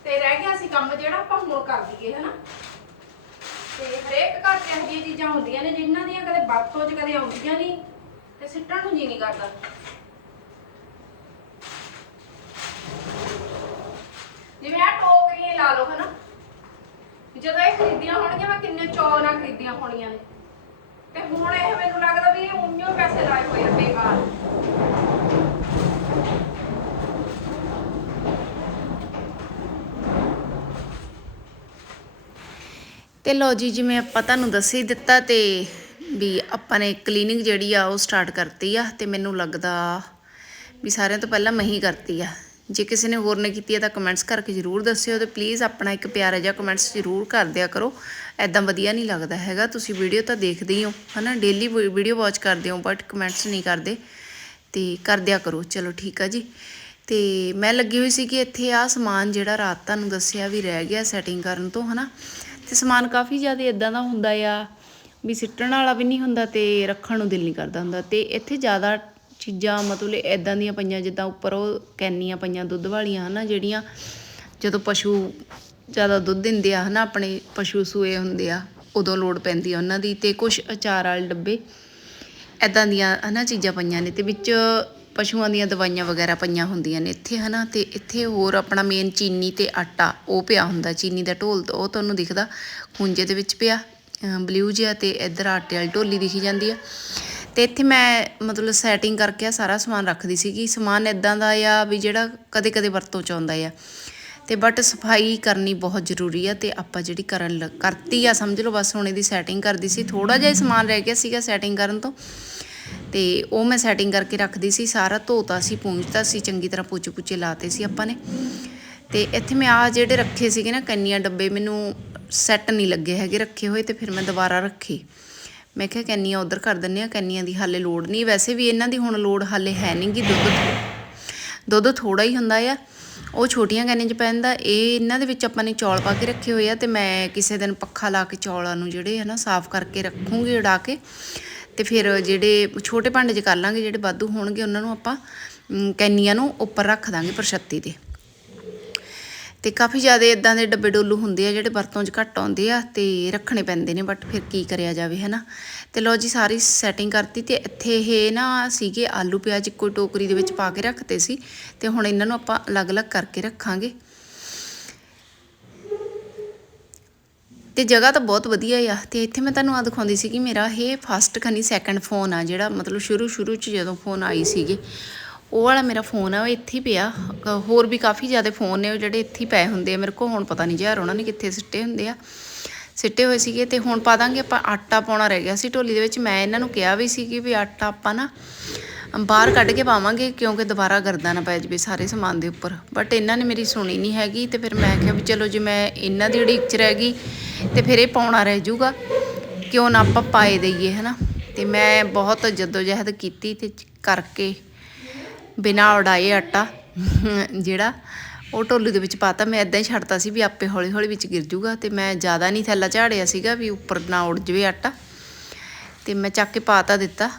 ਤੇ ਰਹਿ ਗਿਆ ਸੀ ਕੰਮ ਜਿਹੜਾ, ਆਪਾਂ ਹੁਣ ਕਰ ਦਈਏ ਹਨਾ। ਤੇ ਹਰੇਕ ਘਰ 'ਚ ਇਹੋ ਜਿਹੀਆਂ ਚੀਜ਼ਾਂ ਹੁੰਦੀਆਂ ਨੇ, ਜਿਨ੍ਹਾਂ ਦੀਆਂ ਕਦੇ ਵਰਤੋਂ 'ਚ ਕਦੇ ਆਉਂਦੀਆਂ ਨਹੀਂ ਤੇ ਸਿੱਟਣ ਨੂੰ ਜੀ ਨਹੀਂ ਕਰਦਾ। ਜਿਵੇਂ ਆ ਟੋਕਰੀਆਂ ਲਾ ਲਓ, ਹਨਾ। ਜਦੋਂ ਇਹ ਖਰੀਦੀਆਂ ਹੋਣਗੀਆਂ, ਮੈਂ ਕਿੰਨੇ ਚੌ ਨਾਲ ਖਰੀਦੀਆਂ ਹੋਣੀਆਂ ਨੇ। ਤੇ ਹੁਣ ਇਹ ਮੈਨੂੰ ਲੱਗਦਾ ਵੀ ਇਹ ਉੰਨਿਓ ਪੈਸੇ ਲਾਏ ਹੋਏ ਆ ਬੇਕਾਰ ਤੇ ਲੋ ਜੀ, ਜਿਵੇਂ ਆਪਾਂ ਤੁਹਾਨੂੰ ਦੱਸ ਹੀ ਦਿੱਤਾ ਤੇ ਵੀ ਆਪਾਂ ਨੇ ਕਲੀਨਿੰਗ ਜਿਹੜੀ ਆ ਉਹ ਸਟਾਰਟ ਕਰਤੀ ਆ ਤੇ ਮੈਨੂੰ ਲੱਗਦਾ ਵੀ ਸਾਰਿਆਂ ਤੋਂ ਪਹਿਲਾਂ ਮੈਂ ਹੀ ਕਰਤੀ ਆ। ਜੇ ਕਿਸੇ ਨੇ ਹੋਰ ਨੇ ਕੀਤੀ ਹੈ ਤਾਂ ਕਮੈਂਟਸ ਕਰਕੇ ਜਰੂਰ ਦੱਸਿਓ ਤੇ ਪਲੀਜ਼ ਆਪਣਾ ਇੱਕ ਪਿਆਰਾ ਜਿਹਾ ਕਮੈਂਟਸ ਜਰੂਰ ਕਰ ਦਿਆ ਕਰੋ। ਐਦਾਂ ਵਧੀਆ ਨਹੀਂ ਲੱਗਦਾ ਹੈਗਾ, ਤੁਸੀਂ ਵੀਡੀਓ ਤਾਂ ਦੇਖਦੇ ਹੀ ਹੋ, ਹਨਾ? ਡੇਲੀ ਵੀਡੀਓ ਵਾਚ ਕਰਦੇ ਹੋ ਬਟ ਕਮੈਂਟਸ ਨਹੀਂ ਕਰਦੇ। ਤੇ ਕਰ ਦਿਆ ਕਰੋ। ਚਲੋ ਠੀਕ ਆ ਜੀ। ਤੇ ਮੈਂ ਲੱਗੀ ਹੋਈ ਸੀ ਕਿ ਇੱਥੇ ਆ ਸਮਾਨ ਜਿਹੜਾ ਰਾਤ ਤੁਹਾਨੂੰ ਦੱਸਿਆ ਵੀ ਰਹਿ ਗਿਆ ਸੈਟਿੰਗ ਕਰਨ ਤੋਂ, ਹਨਾ? ਤੇ ਸਮਾਨ ਕਾਫੀ ਜ਼ਿਆਦਾ ਇਦਾਂ ਦਾ ਹੁੰਦਾ ਆ ਵੀ ਸਿੱਟਣ ਵਾਲਾ ਵੀ ਨਹੀਂ ਹੁੰਦਾ ਤੇ ਰੱਖਣ ਨੂੰ ਦਿਲ ਨਹੀਂ ਕਰਦਾ ਹੁੰਦਾ। ਤੇ ਇੱਥੇ ਜ਼ਿਆਦਾ ਚੀਜ਼ਾਂ, ਮਤਲਬ ਇਦਾਂ ਦੀਆਂ ਪਈਆਂ, ਜਿੱਦਾਂ ਉੱਪਰ ਉਹ ਕੈਨੀਆਂ ਪਈਆਂ, ਦੁੱਧ ਵਾਲੀਆਂ, ਹਨਾ, ਜਿਹੜੀਆਂ ਜਦੋਂ ਪਸ਼ੂ ਜ਼ਿਆਦਾ ਦੁੱਧ ਦਿੰਦੇ ਆ, ਹਨਾ, ਆਪਣੇ ਪਸ਼ੂ ਸੂਏ ਹੁੰਦੇ ਆ, ਉਦੋਂ ਲੋੜ ਪੈਂਦੀ ਆ ਉਹਨਾਂ ਦੀ ਤੇ ਕੁਝ ਅਚਾਰ ਵਾਲੇ ਡੱਬੇ ਐਦਾਂ ਦੀਆਂ, ਹਨਾ, ਚੀਜ਼ਾਂ ਪਈਆਂ ਨੇ ਤੇ ਵਿੱਚ ਪਸ਼ੂਆਂ ਦੀਆਂ ਦਵਾਈਆਂ ਵਗੈਰਾ ਪਈਆਂ ਹੁੰਦੀਆਂ ਨੇ ਇੱਥੇ, ਹਨਾ, ਤੇ ਇੱਥੇ ਹੋਰ ਆਪਣਾ ਮੇਨ ਚੀਨੀ ਤੇ ਆਟਾ, ਉਹ ਪਿਆ ਹੁੰਦਾ, ਚੀਨੀ ਦਾ ਢੋਲ, ਉਹ ਤੁਹਾਨੂੰ ਦਿਖਦਾ ਖੂੰਜੇ ਦੇ ਵਿੱਚ ਪਿਆ ਬਲੂ ਜਿਹਾ ਤੇ ਇੱਧਰ ਆਟੇ ਵਾਲੀ ਢੋਲੀ ਦਿਖੀ ਜਾਂਦੀ ਆ। ਤੇ ਇੱਥੇ ਮੈਂ ਮਤਲਬ ਸੈਟਿੰਗ ਕਰਕੇ ਆ, ਸਾਰਾ ਸਮਾਨ ਰੱਖਦੀ ਸੀਗੀ। ਸਮਾਨ ਇਦਾਂ ਦਾ ਆ ਵੀ ਜਿਹੜਾ ਕਦੇ ਕਦੇ ਵਰਤੋਂ ਚ ਆਉਂਦਾ ਆ। ਤੇ ਬਟ ਸਫ਼ਾਈ ਕਰਨੀ ਬਹੁਤ ਜ਼ਰੂਰੀ ਆ ਤੇ ਆਪਾਂ ਜਿਹੜੀ ਕਰਨ ਲੱਗ- ਕਰਤੀ ਆ, ਸਮਝ ਲਓ, ਬਸ ਹੁਣ ਇਹਦੀ ਸੈਟਿੰਗ ਕਰਦੀ ਸੀ। ਥੋੜਾ ਜਿਹਾ ਸਮਾਨ ਰਹਿ ਗਿਆ ਸੀਗਾ ਸੈਟਿੰਗ ਕਰਨ ਤੋਂ। ਤੇ ਉਹ ਮੈਂ ਸੈਟਿੰਗ ਕਰਕੇ ਰੱਖਦੀ ਸੀ, ਸਾਰਾ ਧੋਤਾ ਸੀ, ਪੂੰਝਤਾ ਸੀ, ਚੰਗੀ ਤਰ੍ਹਾਂ ਪੋਚੇ ਪੁੱਚੇ ਲਾਤੇ ਸੀ ਆਪਾਂ ਨੇ। ਤੇ ਇੱਥੇ ਮੈਂ ਆ ਜਿਹੜੇ ਰੱਖੇ ਸੀਗੇ ਨਾ, ਕੰਨੀਆਂ ਡੱਬੇ ਮੈਨੂੰ ਸੈੱਟ ਨਹੀਂ ਲੱਗੇ ਹੈਗੇ ਰੱਖੇ ਹੋਏ ਤੇ ਫਿਰ ਮੈਂ ਦੁਬਾਰਾ ਰੱਖੇ। ਮੈਂ ਕਿਹਾ ਕੈਨੀਆਂ ਉਧਰ ਕਰ ਦਿੰਨੇ ਆ, ਕੈਨੀਆਂ ਦੀ ਹਾਲੇ ਲੋੜ ਨਹੀਂ। ਵੈਸੇ ਵੀ ਇਹਨਾਂ ਦੀ ਹੁਣ ਲੋੜ ਹਾਲੇ ਹੈ ਨਹੀਂਗੀ ਦੁੱਧ ਦੁੱਧ ਥੋੜਾ ਹੀ ਹੁੰਦਾ ਆ। ਉਹ ਛੋਟੀਆਂ ਕੈਨੀਆਂ 'ਚ ਪੈਂਦਾ ਇਹ ਇਹਨਾਂ ਦੇ ਵਿੱਚ ਆਪਾਂ ਨੇ ਚੌਲ ਪਾ ਕੇ ਰੱਖੇ ਹੋਏ ਆ ਤੇ ਮੈਂ ਕਿਸੇ ਦਿਨ ਪੱਖਾ ਲਾ ਕੇ ਚੌਲਾਂ ਨੂੰ ਜਿਹੜੇ ਹੈ ਨਾ ਸਾਫ਼ ਕਰਕੇ ਰੱਖੂੰਗੀ ਉਡਾ ਕੇ। ਤੇ ਫਿਰ ਜਿਹੜੇ ਛੋਟੇ ਭਾਂਡੇ 'ਚ ਕਰ ਲਾਂਗੇ ਜਿਹੜੇ ਵਾਧੂ ਹੋਣਗੇ, ਉਹਨਾਂ ਨੂੰ ਆਪਾਂ ਕੈਨੀਆਂ ਨੂੰ ਉੱਪਰ ਰੱਖ ਦਾਂਗੇ ਪ੍ਰਸ਼ੱਤੀ ਤੇ ਤੇ ਕਾਫੀ ਜ਼ਿਆਦਾ ਇਦਾਂ ਦੇ ਡੱਬੇ ਡੋਲੂ ਹੁੰਦੇ ਆ ਜਿਹੜੇ ਵਰਤੋਂ 'ਚ ਘੱਟ ਆਉਂਦੇ ਆ ਤੇ ਰੱਖਣੇ ਪੈਂਦੇ ਨੇ ਬਟ ਫਿਰ ਕੀ ਕਰਿਆ ਜਾਵੇ, ਹਨਾ? ਤੇ ਲੋ ਜੀ, ਸਾਰੀ ਸੈਟਿੰਗ ਕਰਤੀ ਤੇ ਇੱਥੇ ਇਹ ਨਾ ਸੀਗੇ ਆਲੂ ਪਿਆਜ਼ ਇੱਕੋ ਟੋਕਰੀ ਦੇ ਵਿੱਚ ਪਾ ਕੇ ਰੱਖਤੇ ਸੀ ਤੇ ਹੁਣ ਇਹਨਾਂ ਨੂੰ ਆਪਾਂ ਅਲੱਗ-ਅਲੱਗ ਕਰਕੇ ਰੱਖਾਂਗੇ। ਤੇ ਜਗ੍ਹਾ ਤਾਂ ਬਹੁਤ ਵਧੀਆ ਆ ਤੇ ਇੱਥੇ ਮੈਂ ਤੁਹਾਨੂੰ ਆ ਦਿਖਾਉਂਦੀ ਸੀ ਕਿ ਮੇਰਾ ਇਹ ਫਸਟ ਖਨੀ ਸੈਕੰਡ ਫੋਨ ਆ ਜਿਹੜਾ ਮਤਲਬ ਸ਼ੁਰੂ ਸ਼ੁਰੂ ਚ ਜਦੋਂ ਫੋਨ ਆਈ ਸੀਗੇ। ਉਹ ਵਾਲਾ ਮੇਰਾ ਫੋਨ ਆ, ਉਹ ਇੱਥੇ ਹੀ ਪਿਆ। ਹੋਰ ਵੀ ਕਾਫੀ ਜ਼ਿਆਦਾ ਫੋਨ ਨੇ ਉਹ ਜਿਹੜੇ ਇੱਥੇ ਹੀ ਪਏ ਹੁੰਦੇ ਆ। ਮੇਰੇ ਕੋਲ ਹੁਣ ਪਤਾ ਨਹੀਂ ਯਾਰ ਉਹਨਾਂ ਨੇ ਕਿੱਥੇ ਸਿੱਟੇ ਹੁੰਦੇ ਆ। ਸਿੱਟੇ ਹੋਏ ਸੀਗੇ ਤੇ ਹੁਣ ਪਾ ਦਾਂਗੇ ਆਪਾਂ ਆਟਾ ਪਾਉਣਾ ਰਹਿ ਗਿਆ ਸੀ ਢੋਲੀ ਦੇ ਵਿੱਚ। ਮੈਂ ਇਹਨਾਂ ਨੂੰ ਕਿਹਾ ਵੀ ਸੀ ਕਿ ਵੀ ਆਟਾ ਆਪਾਂ ਨਾ ਬਾਹਰ ਕੱਢ ਕੇ ਪਾਵਾਂਗੇ, ਕਿਉਂਕਿ ਦੁਬਾਰਾ ਗਰਦਾ ਨਾ ਪੈ ਜਵੇ ਸਾਰੇ ਸਮਾਨ ਦੇ ਉੱਪਰ। ਬਟ ਇਹਨਾਂ ਨੇ ਮੇਰੀ ਸੁਣੀ ਨਹੀਂ ਹੈਗੀ ਤੇ ਫਿਰ ਮੈਂ ਕਿਹਾ ਵੀ ਚਲੋ ਜੇ, ਮੈਂ ਇਹਨਾਂ ਦੀ ਉਡੀਕ 'ਚ ਰਹਿ ਗਈ ਤੇ ਫਿਰ ਇਹ ਪਾਉਣਾ ਰਹਿ ਜਾਊਗਾ। ਕਿਉਂ ਨਾ ਆਪਾਂ ਪਾਏ ਦਈਏ, ਹਨਾ? ਤੇ ਮੈਂ ਬਹੁਤ ਜਦੋਜਹਿਦ ਕੀਤੀ ਤੇ ਕਰਕੇ ਬਿਨਾਂ ਉਡਾਏ ਆਟਾ, ਜਿਹੜਾ ਉਹ ਢੋਲੂ ਦੇ ਵਿੱਚ ਪਾਤਾ, ਮੈਂ ਇਦਾਂ ਹੀ ਛੱਡਤਾ ਸੀ ਵੀ ਆਪੇ ਹੌਲੀ ਹੌਲੀ ਵਿੱਚ ਗਿਰ ਜੂਗਾ ਤੇ ਮੈਂ ਜ਼ਿਆਦਾ ਨਹੀਂ ਥੈਲਾ ਝਾੜਿਆ ਸੀਗਾ ਵੀ ਉੱਪਰ ਨਾ ਉੜ ਜਵੇ ਆਟਾ। ਤੇ ਮੈਂ ਚੱਕ ਕੇ ਪਾਤਾ ਦਿੱਤਾ।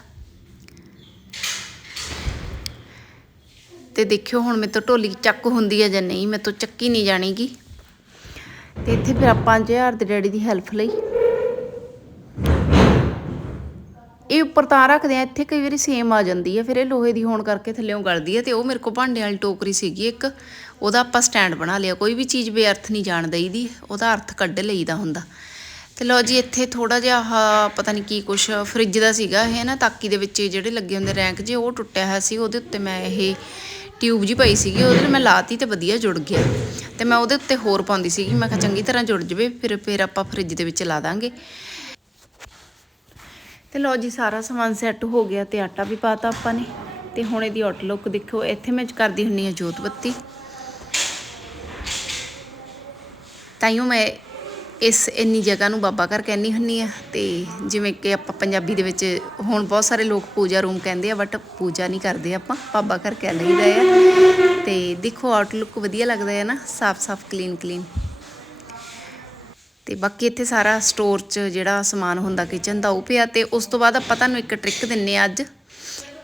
ਤੇ ਦੇਖਿਓ ਹੁਣ ਮੇਰੇ ਤੋਂ ਢੋਲੀ ਚੱਕ ਹੁੰਦੀ ਹੈ ਜਾਂ ਨਹੀਂ, ਮੇਰੇ ਤੋਂ ਚੱਕੀ ਨਹੀਂ ਜਾਣੀਗੀ। ਤੇ ਇੱਥੇ ਫਿਰ ਆਪਾਂ 5000 ਦੇ ਡੈਡੀ ਦੀ ਹੈਲਪ ਲਈ ਇਹ ਉੱਪਰ ਤਾਂ ਰੱਖਦੇ ਆ, ਇੱਥੇ ਕਈ ਵਾਰੀ ਸੇਮ ਆ ਜਾਂਦੀ ਹੈ ਫਿਰ ਇਹ ਲੋਹੇ ਦੀ ਹੋਣ ਕਰਕੇ ਥੱਲੇੋਂ ਗਲਦੀ ਹੈ ਤੇ ਉਹ ਮੇਰੇ ਕੋਲ ਭਾਂਡੇ ਵਾਲੀ ਟੋਕਰੀ ਸੀਗੀ ਇੱਕ, ਉਹਦਾ ਆਪਾਂ ਸਟੈਂਡ ਬਣਾ ਲਿਆ, ਕੋਈ ਵੀ ਚੀਜ਼ ਬੇਅਰਥ ਨਹੀਂ ਜਾਣ ਦਈਦੀ, ਉਹਦਾ ਅਰਥ ਕੱਢ ਲਈਦਾ ਹੁੰਦਾ। ਤੇ ਲਓ ਜੀ, ਇੱਥੇ ਥੋੜਾ ਜਿਹਾ ਆਹ ਪਤਾ ਨਹੀਂ ਕੀ ਕੁਛ ਫ੍ਰਿਜ ਦਾ ਸੀਗਾ ਇਹ ਨਾ, ਤਾਕੀ ਦੇ ਵਿੱਚ ਜਿਹੜੇ ਲੱਗੇ ਹੁੰਦੇ ਰੈਂਕ ਜੇ, ਉਹ ਟੁੱਟਿਆ ਹੋਇਆ ਸੀ, ਉਹਦੇ ਉੱਤੇ ਮੈਂ ਇਹ ਟਿਊਬ ਜੀ ਪਈ ਸੀਗੀ, ਉਹਦੇ ਨਾਲ ਮੈਂ ਲਾਤੀ ਤੇ ਵਧੀਆ ਜੁੜ ਗਿਆ। ਤੇ ਮੈਂ ਉਹਦੇ ਉੱਤੇ ਹੋਰ ਪਾਉਂਦੀ ਸੀਗੀ, ਮੈਂ ਕਿਹਾ ਚੰਗੀ ਤਰ੍ਹਾਂ ਜੁੜ ਜਵੇ, ਫਿਰ ਫਿਰ ਆਪਾਂ ਫ੍ਰਿਜ ਦੇ ਵਿੱਚ ਲਾ ਦਾਂਗੇ। ਤੇ ਲਓ ਜੀ, ਸਾਰਾ ਸਮਾਨ ਸੈੱਟ ਹੋ ਗਿਆ ਤੇ ਆਟਾ ਵੀ ਪਾਤਾ ਆਪਾਂ ਨੇ। ਤੇ ਹੁਣ ਇਹਦੀ ਆਊਟਲੁੱਕ ਦੇਖੋ, ਇੱਥੇ ਮੈਂ ਕਰਦੀ ਹੁੰਨੀ ਆ ਜੋਤ ਬੱਤੀ। ਤਾਈਓ ਮੈਂ ਇਸ, ਇੰਨੀ ਜਗ੍ਹਾ ਨੂੰ ਬਾਬਾ ਘਰ ਕਹਿੰਦੀ ਹੁੰਨੀ ਆ ਤੇ ਜਿਵੇਂ ਕਿ ਆਪਾਂ ਪੰਜਾਬੀ ਦੇ ਵਿੱਚ ਹੁਣ ਬਹੁਤ ਸਾਰੇ ਲੋਕ ਪੂਜਾ ਰੂਮ ਕਹਿੰਦੇ ਆ ਬਟ ਪੂਜਾ ਨਹੀਂ ਕਰਦੇ ਆਪਾਂ, ਬਾਬਾ ਘਰ ਕਹਿ ਲਈਦਾ ਆ। ਤੇ ਦੇਖੋ ਆਊਟਲੁੱਕ ਵਧੀਆ ਲੱਗਦਾ ਹੈ ਨਾ, ਸਾਫ਼-ਸਾਫ਼ ਕਲੀਨ ਕਲੀਨ ਤੇ ਬਾਕੀ ਇੱਥੇ ਸਾਰਾ ਸਟੋਰ 'ਚ ਜਿਹੜਾ ਸਮਾਨ ਹੁੰਦਾ ਕਿਚਨ ਦਾ ਉਹ ਪਿਆ ਤੇ ਉਸ ਤੋਂ ਬਾਅਦ ਆਪਾਂ ਤੁਹਾਨੂੰ ਇੱਕ ਟ੍ਰਿਕ ਦਿੰਨੇ ਆ ਅੱਜ।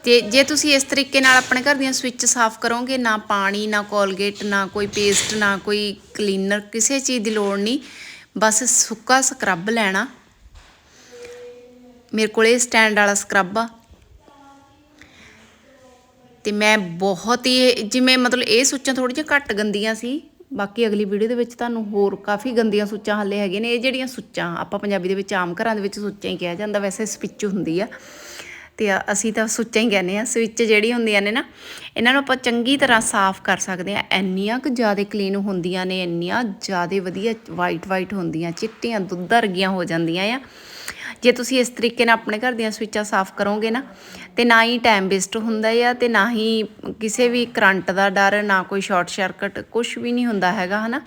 ਤੇ ਜੇ ਤੁਸੀਂ ਇਸ ਤਰੀਕੇ ਨਾਲ ਆਪਣੇ ਘਰ ਦੀਆਂ ਸਵਿੱਚ ਸਾਫ਼ ਕਰੋਗੇ, ਨਾ ਪਾਣੀ, ਨਾ ਕੋਲਗੇਟ ਨਾ ਕੋਈ ਪੇਸਟ ਨਾ ਕੋਈ ਕਲੀਨਰ ਕਿਸੇ ਚੀਜ਼ ਦੀ ਲੋੜ ਨਹੀਂ। ਬਸ ਸੁੱਕਾ ਸਕਰਬ ਲੈਣਾ। ਮੇਰੇ ਕੋਲ ਇਹ ਸਟੈਂਡ ਵਾਲਾ ਸਕਰਬ ਆ। ਤੇ ਮੈਂ ਬਹੁਤ ਹੀ ਜਿਵੇਂ ਮਤਲਬ ਇਹ ਸੁੱਚਾਂ ਥੋੜ੍ਹੀਆਂ ਘੱਟ ਗੰਦੀਆਂ ਸੀ। ਬਾਕੀ ਅਗਲੀ ਵੀਡੀਓ ਦੇ ਵਿੱਚ ਤੁਹਾਨੂੰ ਹੋਰ ਕਾਫੀ ਗੰਦੀਆਂ ਸੁੱਚਾਂ ਹੱਲੇ ਹੈਗੇ ਨੇ। ਇਹ ਜਿਹੜੀਆਂ ਸੁੱਚਾਂ ਆਪਾਂ ਪੰਜਾਬੀ ਦੇ ਵਿੱਚ ਆਮ ਘਰਾਂ ਦੇ ਵਿੱਚ ਸੁੱਚਾਂ ਹੀ ਕਿਹਾ ਜਾਂਦਾ, ਵੈਸੇ ਸਵਿੱਚ ਹੁੰਦੀ ਆ। ਤੇ ਅਸੀਂ ਤਾਂ ਸੁੱਚਾਂ ਹੀ ਕਹਿੰਦੇ ਆ, ਸਵਿੱਚ ਜਿਹੜੀ ਹੁੰਦੀਆਂ ਨੇ ਨਾ, ਇਹਨਾਂ ਨੂੰ ਆਪਾਂ ਚੰਗੀ ਤਰ੍ਹਾਂ ਸਾਫ਼ ਕਰ ਸਕਦੇ ਆ। ਇੰਨੀਆਂ ਕੁ ਜ਼ਿਆਦਾ ਕਲੀਨ ਹੁੰਦੀਆਂ ਨੇ, ਇੰਨੀਆਂ ਜ਼ਿਆਦਾ ਵਧੀਆ ਵਾਈਟ ਵਾਈਟ ਹੁੰਦੀਆਂ, ਚਿੱਟੀਆਂ ਦੁੱਧ ਵਰਗੀਆਂ ਹੋ ਜਾਂਦੀਆਂ ਆ। ਜੇ ਤੁਸੀਂ ਇਸ ਤਰੀਕੇ ਨਾਲ ਆਪਣੇ ਘਰ ਦੀਆਂ ਸਵਿੱਚਾਂ ਸਾਫ਼ ਕਰੋਗੇ ਨਾ ਤੇ ਨਾ ਹੀ ਟਾਈਮ ਵੇਸਟ ਹੁੰਦਾ ਆ ਤੇ ਨਾ ਹੀ ਕਿਸੇ ਵੀ ਕਰੰਟ ਦਾ ਡਰ, ਨਾ ਕੋਈ ਸ਼ਾਰਟ ਸਰਕਟ ਕੁਝ ਵੀ ਨਹੀਂ ਹੁੰਦਾ ਹੈਗਾ, ਹਨਾ?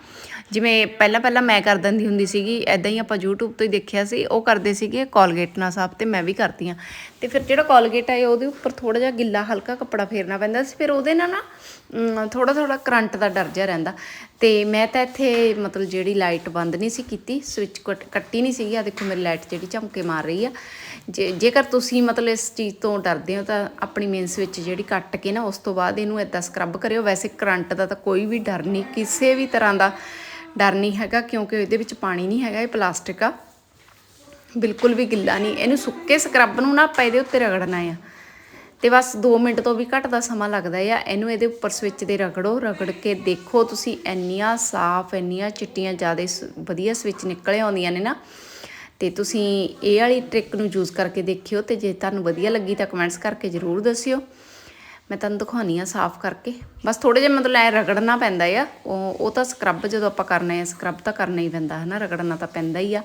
ਜਿਵੇਂ ਪਹਿਲਾਂ ਪਹਿਲਾਂ ਮੈਂ ਕਰ ਦਿੰਦੀ ਹੁੰਦੀ ਸੀਗੀ ਐਦਾਂ ਹੀ ਆਪਾਂ YouTube ਤੋਂ ਹੀ ਦੇਖਿਆ ਸੀ, ਉਹ ਕਰਦੇ ਸੀਗੇ ਕੋਲਗੇਟ ਨਾਲ ਸਾਫ਼ ਤੇ ਮੈਂ ਵੀ ਕਰਦੀ ਆ ਤੇ ਫਿਰ ਜਿਹੜਾ ਕੋਲਗੇਟ ਹੈ ਉਹਦੇ ਉੱਪਰ ਥੋੜਾ ਜਿਹਾ ਗਿੱਲਾ ਹਲਕਾ ਕੱਪੜਾ ਫੇਰਨਾ ਪੈਂਦਾ ਸੀ, ਫਿਰ ਉਹਦੇ ਨਾਲ ਨਾ ਥੋੜਾ ਥੋੜਾ ਕਰੰਟ ਦਾ ਡਰ ਜਿਹਾ ਰਹਿੰਦਾ। ਤੇ ਮੈਂ ਤਾਂ ਇੱਥੇ ਮਤਲਬ ਜਿਹੜੀ ਲਾਈਟ ਬੰਦ ਨਹੀਂ ਸੀ ਕੀਤੀ ਸਵਿਚ ਕੱਟੀ ਨਹੀਂ ਸੀਗੀ ਆ ਦੇਖੋ ਮੇਰੀ ਲਾਈਟ ਜਿਹੜੀ ਝਮਕੇ ਮਾਰ ਰਹੀ ਆ। ਜੇ, ਜੇਕਰ ਤੁਸੀਂ ਮਤਲਬ ਇਸ ਚੀਜ਼ ਤੋਂ ਡਰਦੇ ਹੋ ਤਾਂ ਆਪਣੀ ਮੇਨ ਸਵਿਚ ਜਿਹੜੀ ਕੱਟ ਕੇ ਨਾ ਉਸ ਤੋਂ ਬਾਅਦ ਇਹਨੂੰ ਇਦਾਂ ਸਕਰਬ ਕਰਿਓ। ਵੈਸੇ ਕਰੰਟ ਦਾ ਤਾਂ ਕੋਈ ਵੀ ਡਰ ਨਹੀਂ, ਕਿਸੇ ਵੀ ਤਰ੍ਹਾਂ ਦਾ ਡਰ ਨਹੀਂ ਹੈਗਾ ਕਿਉਂਕਿ ਇਹਦੇ ਵਿੱਚ ਪਾਣੀ ਨਹੀਂ ਹੈਗਾ, ਇਹ ਪਲਾਸਟਿਕ ਆ। ਬਿਲਕੁਲ ਵੀ ਗਿੱਲਾ ਨਹੀਂ। ਇਹਨੂੰ ਸੁੱਕੇ ਸਕਰਬ ਨੂੰ ਨਾ ਆਪਾਂ ਇਹਦੇ ਉੱਤੇ ਰਗੜਨਾ ਆ। ਤੇ ਬਸ 2 ਮਿੰਟ ਤੋਂ ਵੀ ਘੱਟ ਦਾ ਸਮਾਂ ਲੱਗਦਾ ਆ। ਇਹਨੂੰ ਇਹਦੇ ਉੱਪਰ ਸਵਿਚ ਦੇ ਰਗੜੋ। ਰਗੜ ਕੇ ਦੇਖੋ ਤੁਸੀਂ ਇੰਨੀਆਂ ਸਾਫ਼, ਇੰਨੀਆਂ ਚਿੱਟੀਆਂ ਜ਼ਿਆਦਾ ਵਧੀਆ ਸਵਿਚ ਨਿਕਲੇ ਆਉਂਦੀਆਂ ਨੇ ਨਾ। ਤੇ ਤੁਸੀਂ ਇਹ ਵਾਲੀ ਟ੍ਰਿਕ ਨੂੰ ਯੂਜ਼ ਕਰਕੇ ਦੇਖਿਓ ਤੇ ਜੇ ਤੁਹਾਨੂੰ ਵਧੀਆ ਲੱਗੀ ਤਾਂ ਕਮੈਂਟਸ ਕਰਕੇ ਜ਼ਰੂਰ ਦੱਸਿਓ। ਮੈਂ ਤੁਹਾਨੂੰ ਦਿਖਾਉਣੀ ਆ ਸਾਫ਼ ਕਰਕੇ। ਬਸ ਥੋੜੇ ਜਿਹਾ ਮਤਲਬ ਐ ਰਗੜਨਾ ਪੈਂਦਾ ਆ। ਉਹ ਉਹ ਤਾਂ ਸਕਰਬ ਜਦੋਂ ਆਪਾਂ ਕਰਨਾ ਹੈ ਸਕਰਬ ਤਾਂ ਕਰਨਾ ਹੀ ਪੈਂਦਾ ਹੈ ਨਾ ਰਗੜਨਾ ਤਾਂ ਪੈਂਦਾ ਹੀ ਆ।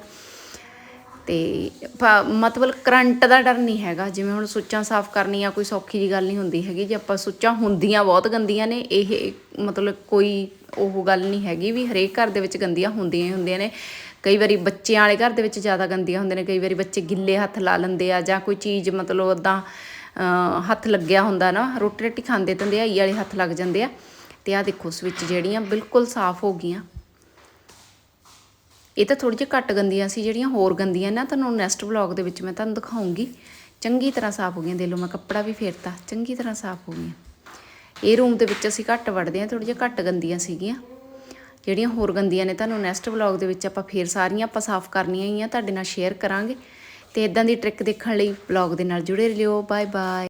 ਤੇ ਪ- ਮਤਲਬ ਕਰੰਟ ਦਾ ਡਰ ਨਹੀਂ ਹੈਗਾ। ਜਿਵੇਂ ਹੁਣ ਸੁੱਚਾਂ ਸਾਫ਼ ਕਰਨੀਆਂ ਕੋਈ ਸੌਖੀ ਜੀ ਗੱਲ ਨਹੀਂ ਹੁੰਦੀ ਹੈਗੀ, ਜੇ ਆਪਾਂ ਸੁੱਚਾਂ ਹੁੰਦੀਆਂ ਬਹੁਤ ਗੰਦੀਆਂ ਨੇ, ਇਹ ਮਤਲਬ ਕੋਈ ਉਹ ਗੱਲ ਨਹੀਂ ਹੈਗੀ ਵੀ ਹਰੇਕ ਘਰ ਦੇ ਵਿੱਚ ਗੰਦੀਆਂ ਹੁੰਦੀਆਂ ਹੀ ਹੁੰਦੀਆਂ ਨੇ। ਕਈ ਵਾਰੀ ਬੱਚਿਆਂ ਵਾਲੇ ਘਰ ਦੇ ਵਿੱਚ ਜ਼ਿਆਦਾ ਗੰਦੀਆਂ ਹੁੰਦੀਆਂ ਨੇ, ਕਈ ਵਾਰੀ ਬੱਚੇ ਗਿੱਲੇ ਹੱਥ ਲਾ ਲੈਂਦੇ ਆ ਜਾਂ ਕੋਈ ਚੀਜ਼ ਮਤਲਬ ਉਦਾਂ ਹੱਥ ਲੱਗਿਆ ਹੁੰਦਾ ਨਾ ਰੋਟੀ ਰੋਟੀ ਖਾਂਦੇ ਤਾਂ ਆਈ ਵਾਲੇ ਹੱਥ ਲੱਗ ਜਾਂਦੇ ਆ। ਤੇ ਆ ਦੇਖੋ, ਸਵਿਚ ਜਿਹੜੀਆਂ ਬਿਲਕੁਲ ਸਾਫ਼ ਹੋ ਗਈਆਂ। ਇਹ ਤਾਂ ਥੋੜੀ ਜਿਹੀ ਘੱਟ ਗੰਦੀਆਂ ਸੀ, ਜਿਹੜੀਆਂ ਹੋਰ ਗੰਦੀਆਂ ਨਾ, ਤੁਹਾਨੂੰ ਨੈਕਸਟ ਵਲੌਗ ਦੇ ਵਿੱਚ ਮੈਂ ਤੁਹਾਨੂੰ ਦਿਖਾਉਂਗੀ। ਚੰਗੀ ਤਰ੍ਹਾਂ ਸਾਫ਼ ਹੋ ਗਈਆਂ, ਦੇ ਲਓ ਮੈਂ ਕੱਪੜਾ ਵੀ ਫੇਰਤਾ, ਚੰਗੀ ਤਰ੍ਹਾਂ ਸਾਫ਼ ਹੋ ਗਈਆਂ। ਇਹ ਰੂਮ ਦੇ ਵਿੱਚ ਅਸੀਂ ਘੱਟ ਵੜਦੇ ਹਾਂ ਥੋੜੀ ਜਿਹੀ ਘੱਟ ਗੰਦੀਆਂ ਸੀਗੀਆਂ। ਜਿਹੜੀਆਂ ਹੋਰ ਗੰਦੀਆਂ ਨੇ, ਤੁਹਾਨੂੰ ਨੈਕਸਟ ਵਲੌਗ ਦੇ ਵਿੱਚ ਆਪਾਂ ਫੇਰ ਸਾਰੀਆਂ ਆਪਾਂ ਸਾਫ਼ ਕਰਨੀਆਂ ਹੀ ਆ, ਤੁਹਾਡੇ ਨਾਲ ਸ਼ੇਅਰ ਕਰਾਂਗੇ। ਤੇ ਇਦਾਂ ਦੀ ਟ੍ਰਿਕ ਦੇਖਣ ਲਈ ਵਲੌਗ ਦੇ ਨਾਲ ਜੁੜੇ ਰਹੋ। Bye bye